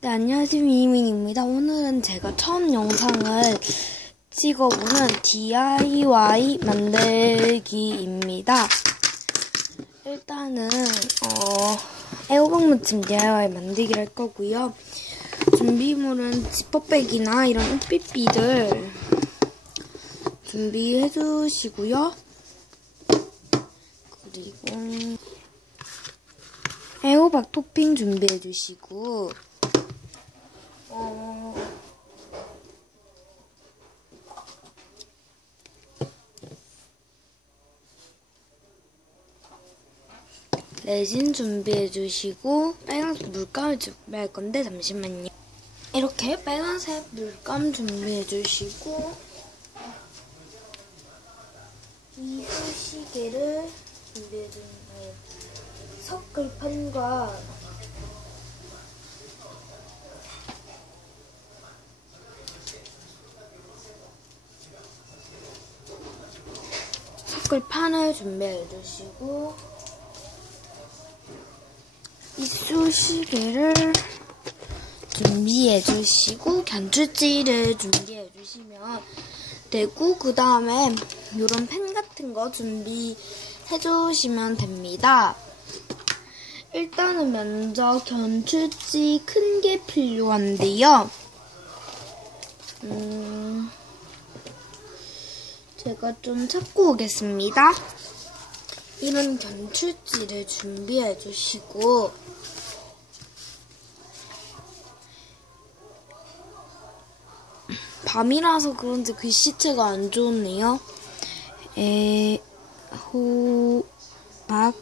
네, 안녕하세요. 미미입니다. 오늘은 제가 처음 영상을 찍어보는 DIY 만들기입니다. 일단은, 어, 애호박 무침 DIY 만들기를 할 거고요. 준비물은 지퍼백이나 이런 옷삐삐들 준비해 주시고요. 그리고 애호박 토핑 준비해 주시고 어... 레진 준비해 주시고 빨간색 물감을 준비할 건데 잠시만요. 이렇게 빨간색 물감 준비해 주시고 이쑤시개를 준비해 주세요. 석글판과 글판을 준비해 주시고 이쑤시개를 준비해 주시고 견출지를 준비해 주시면 되고 그 다음에 이런 펜 같은 거 준비해 주시면 됩니다. 일단은 먼저 견출지 큰 게 필요한데요. 음, 제가 좀 찾고 오겠습니다. 이런 견출지를 준비해 주시고 밤이라서 그런지 글씨체가 안 좋네요. 에, 호, 박,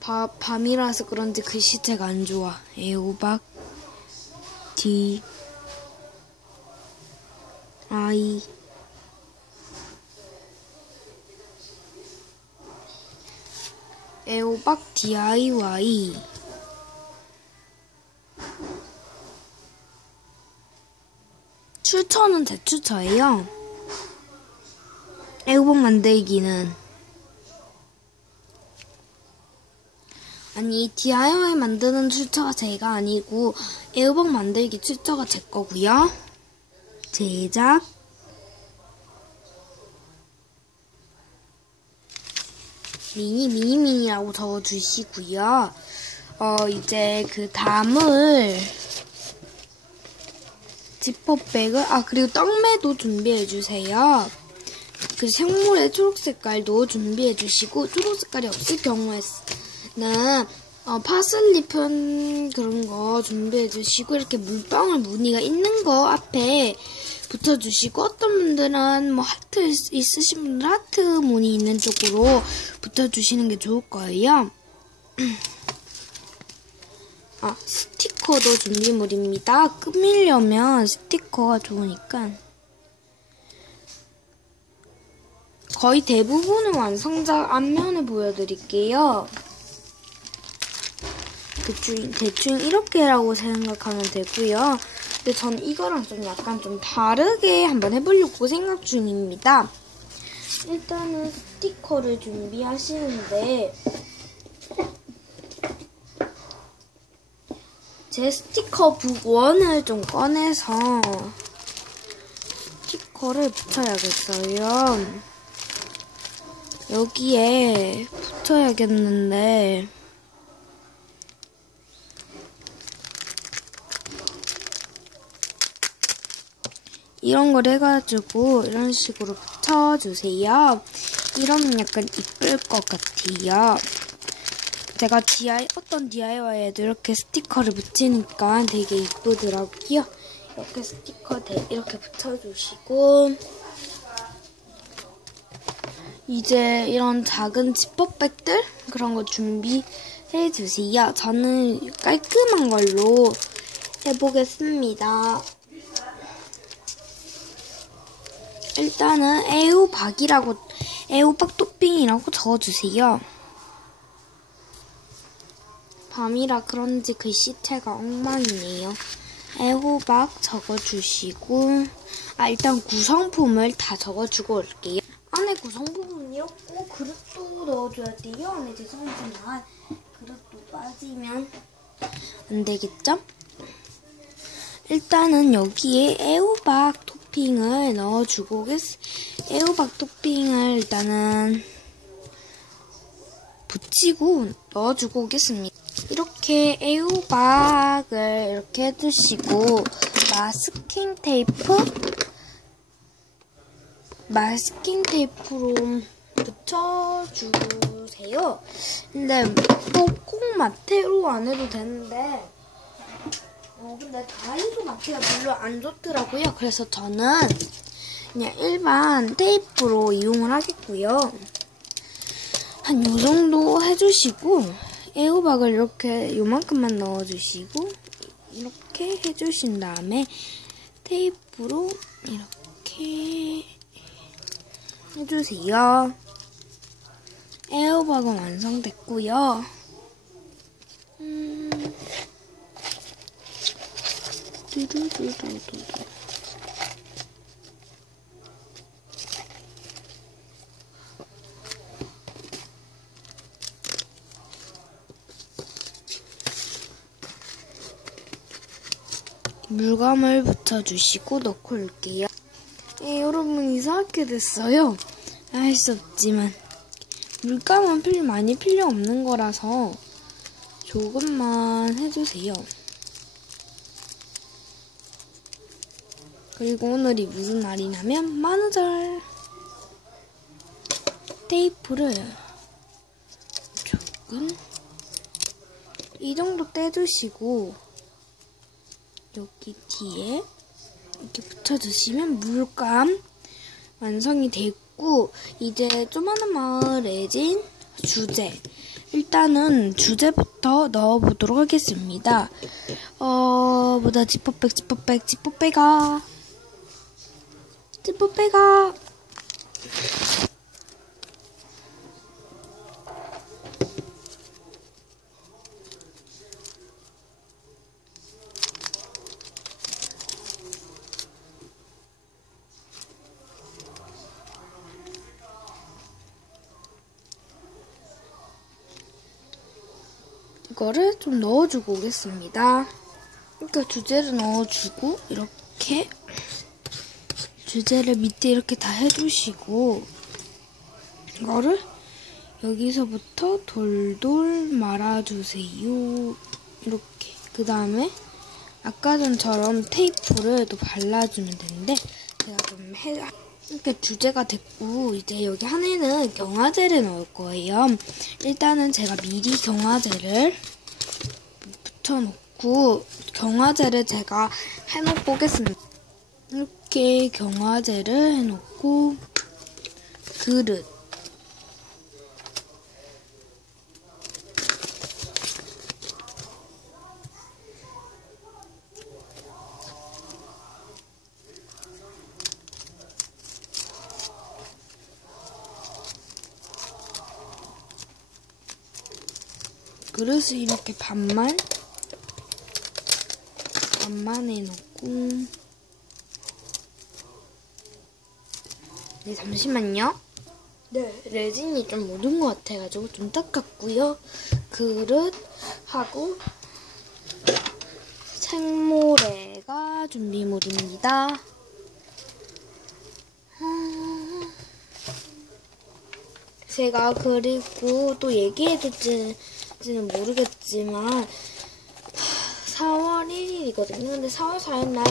바, 밤이라서 그런지 글씨체가 안 좋아. 애호박, 디, 아이, 애호박 DIY 출처는 제 출처예요. 애호박 만들기는 아니 DIY 만드는 출처가 제가 아니고 애호박 만들기 출처가 제 거고요. 제작 미니 미니 미니라고 적어주시고요. 어 이제 그 다음을 지퍼백을 아 그리고 떡매도 준비해 주세요. 그 생물의 초록 색깔도 준비해 주시고 초록 색깔이 없을 경우에는 어, 파슬리 편 그런 거 준비해 주시고 이렇게 물방울 무늬가 있는 거 앞에 붙여 주시고 어떤 분들은 뭐 하트 있으신 분들 하트 무늬 있는 쪽으로 붙여 주시는 게 좋을 거예요. 아 스티커도 준비물입니다. 꾸미려면 스티커가 좋으니까 거의 대부분은 완성작 앞면을 보여드릴게요. 대충, 대충 이렇게라고 생각하면 되고요. 근데 전 이거랑 좀 약간 좀 다르게 한번 해보려고 생각 중입니다. 일단은 스티커를 준비하시는데 제 스티커 북원을 좀 꺼내서 스티커를 붙여야겠어요. 여기에 붙여야겠는데 이런 걸 해가지고 이런 식으로 붙여주세요. 이러면 약간 이쁠 것 같아요. 제가 DIY, 어떤 DIY에도 이렇게 스티커를 붙이니까 되게 이쁘더라고요. 이렇게 스티커 이렇게 붙여주시고 이제 이런 작은 지퍼백들 그런 거 준비해 주세요. 저는 깔끔한 걸로 해보겠습니다. 일단은 애호박이라고 애호박 토핑이라고 적어주세요. 밤이라 그런지 글씨체가 엉망이네요. 애호박 적어주시고 아 일단 구성품을 다 적어주고 올게요. 안에 구성품은 이렇고 그릇도 넣어줘야 돼요. 네 죄송하지만 그릇도 빠지면 안 되겠죠? 일단은 여기에 애호박 토핑을 넣어주고 애호박 토핑을 일단은 붙이고 넣어주고 오겠습니다. 이렇게 애호박을 이렇게 해주시고 마스킹 테이프 마스킹 테이프로 붙여주세요. 근데 또꼭 마테로 안 해도 되는데 어 근데 다이소 마테가 별로 안 좋더라고요. 그래서 저는 그냥 일반 테이프로 이용을 하겠고요. 한 요 정도 해주시고 애호박을 이렇게 요만큼만 넣어주시고 이렇게 해주신 다음에 테이프로 이렇게 해주세요. 애호박은 완성됐고요. 음... 두두두두두. 물감을 붙여주시고 넣고 올게요. 예, 여러분 이상하게 됐어요. 알 수 없지만 물감은 필요 많이 필요 없는 거라서 조금만 해주세요. 그리고 오늘이 무슨 날이냐면 만우절 테이프를 조금 이 정도 떼주시고 여기 뒤에 이렇게 붙여주시면 물감 완성이 됐고 이제 조만한 마을 애진 주제 일단은 주제부터 넣어보도록 하겠습니다. 어, 보다 지퍼백, 지퍼백, 지퍼백아. 지퍼백아. 이거를 좀 넣어주고 오겠습니다. 그러니까 주제를 넣어주고 이렇게 주제를 밑에 이렇게 다 해주시고 이거를 여기서부터 돌돌 말아주세요. 이렇게 그 다음에 아까 전처럼 테이프를 또 발라주면 되는데 제가 좀 해, 이렇게 주제가 됐고 이제 여기 안에는 경화제를 넣을 거예요. 일단은 제가 미리 경화제를 붙여놓고 경화제를 제가 해놓고 오겠습니다. 이렇게 경화제를 해놓고 그릇. 그릇을 이렇게 반만 반만 해놓고 네 잠시만요. 네. 레진이 좀 묻은 것 같아가지고 좀 닦았고요. 그릇하고 생모래가 준비물입니다. 음, 제가 그리고 또 얘기해줬지 지는 모르겠지만 4월 1일이거든요. 근데 4월 4일 날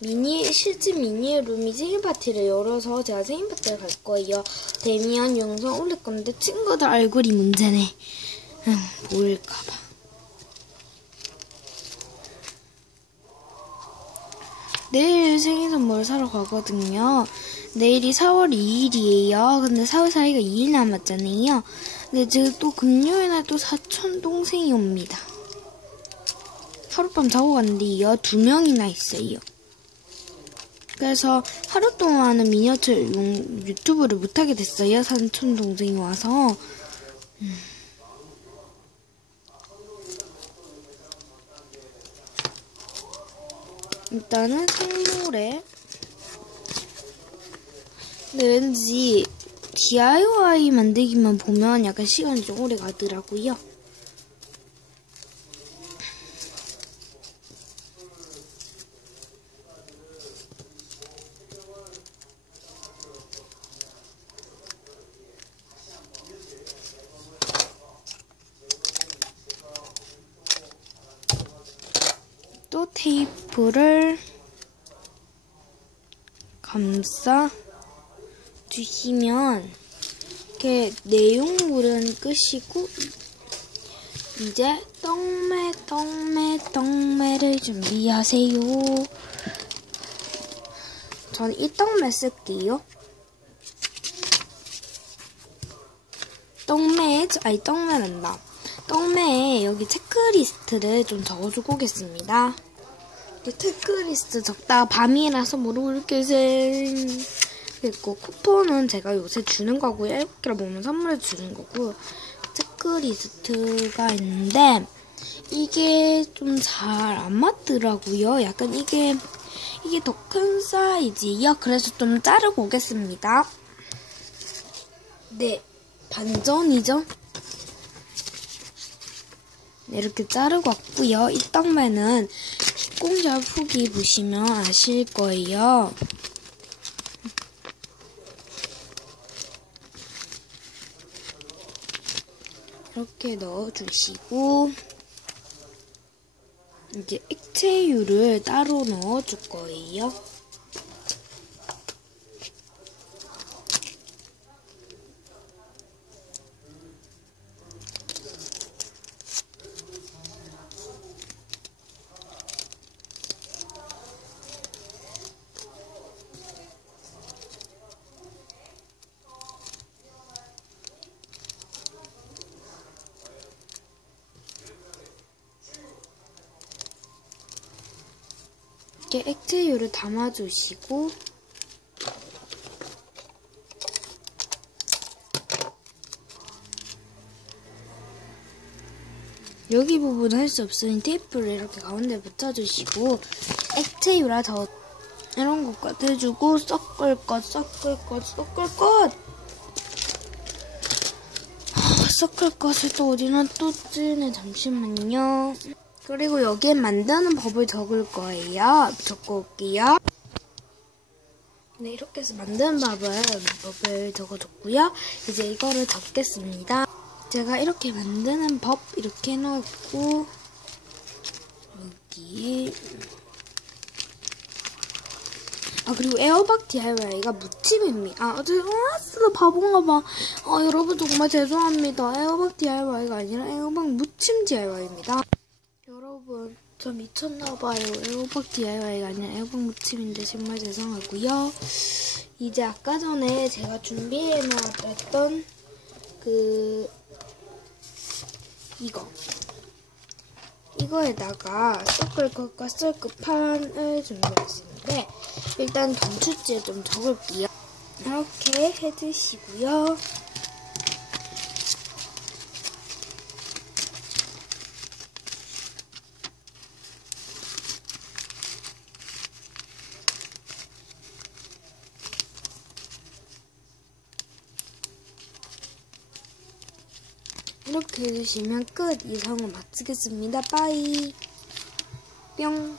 미니 실제 미니 룸이 생일 파티를 열어서 제가 생일 파티를 갈 거예요. 데미안 영상 올릴 건데 친구들 얼굴이 문제네. 응, 보일까봐. 내일 생일 선물 사러 가거든요. 내일이 4월 2일이에요. 근데 4월 4일가 2일 남았잖아요. 근데 지금 또 금요일 날 또 사촌 동생이 옵니다. 하룻밤 자고 갔는데요. 두 명이나 있어요. 그래서 하루 동안은 미니어처 용, 유튜브를 못하게 됐어요. 사촌 동생이 와서. 음. 일단은 생물에 근데 왠지 DIY 만들기만 보면 약간 시간이 좀 오래 가더라고요. 또 테이프를 감싸 주시면 이렇게 내용물은 끝이고 이제 떡매 떡매 떡매를 준비하세요. 저는 이 떡매 쓸게요. 떡매에 아니 떡매란다. 떡매에 여기 체크리스트를 좀 적어주고 오겠습니다. 이 체크리스트 적다가 밤이라서 모르고 계신 그리고 쿠폰은 제가 요새 주는 거고요. 7개를 모으면 선물해 주는 거고 체크리스트가 있는데 이게 좀 잘 안 맞더라고요. 약간 이게 이게 더 큰 사이즈요. 그래서 좀 자르고 오겠습니다. 네, 반전이죠? 네, 이렇게 자르고 왔고요. 이 떡매는 공절 후기 보시면 아실 거예요. 이렇게 넣어주시고 이제 액체유를 따로 넣어줄 거예요. 이렇게 액체유를 담아주시고 여기 부분은 할 수 없으니 테이프를 이렇게 가운데 붙여주시고 액체유라 더 이런 것과 해주고 섞을 것 섞을 것 섞을 것! 하, 섞을 것을 또 어디나 또 찌네 잠시만요 그리고 여기에 만드는 법을 적을 거예요. 적고 올게요. 네, 이렇게 해서 만드는 법을, 법을 적어줬고요. 이제 이거를 적겠습니다. 제가 이렇게 만드는 법 이렇게 해놓고 여기에 아 그리고 에어박 DIY가 무침입니다. 아, 저, 아, 쓰다 바본가 봐. 아, 여러분 정말 죄송합니다. 에어박 DIY가 아니라 에어박 무침 DIY입니다. 여러분, 저 미쳤나봐요. 에어박 DIY가 아니라 에어박 무침인데 정말 죄송하고요. 이제 아까 전에 제가 준비해놨던 그 이거 이거에다가 섞을 것과 쓸 끝판을 준비했는데 일단 돈추지에 좀 적을게요. 이렇게 해주시고요. 이렇게 해주시면 끝! 이상을 마치겠습니다. 빠이! 뿅!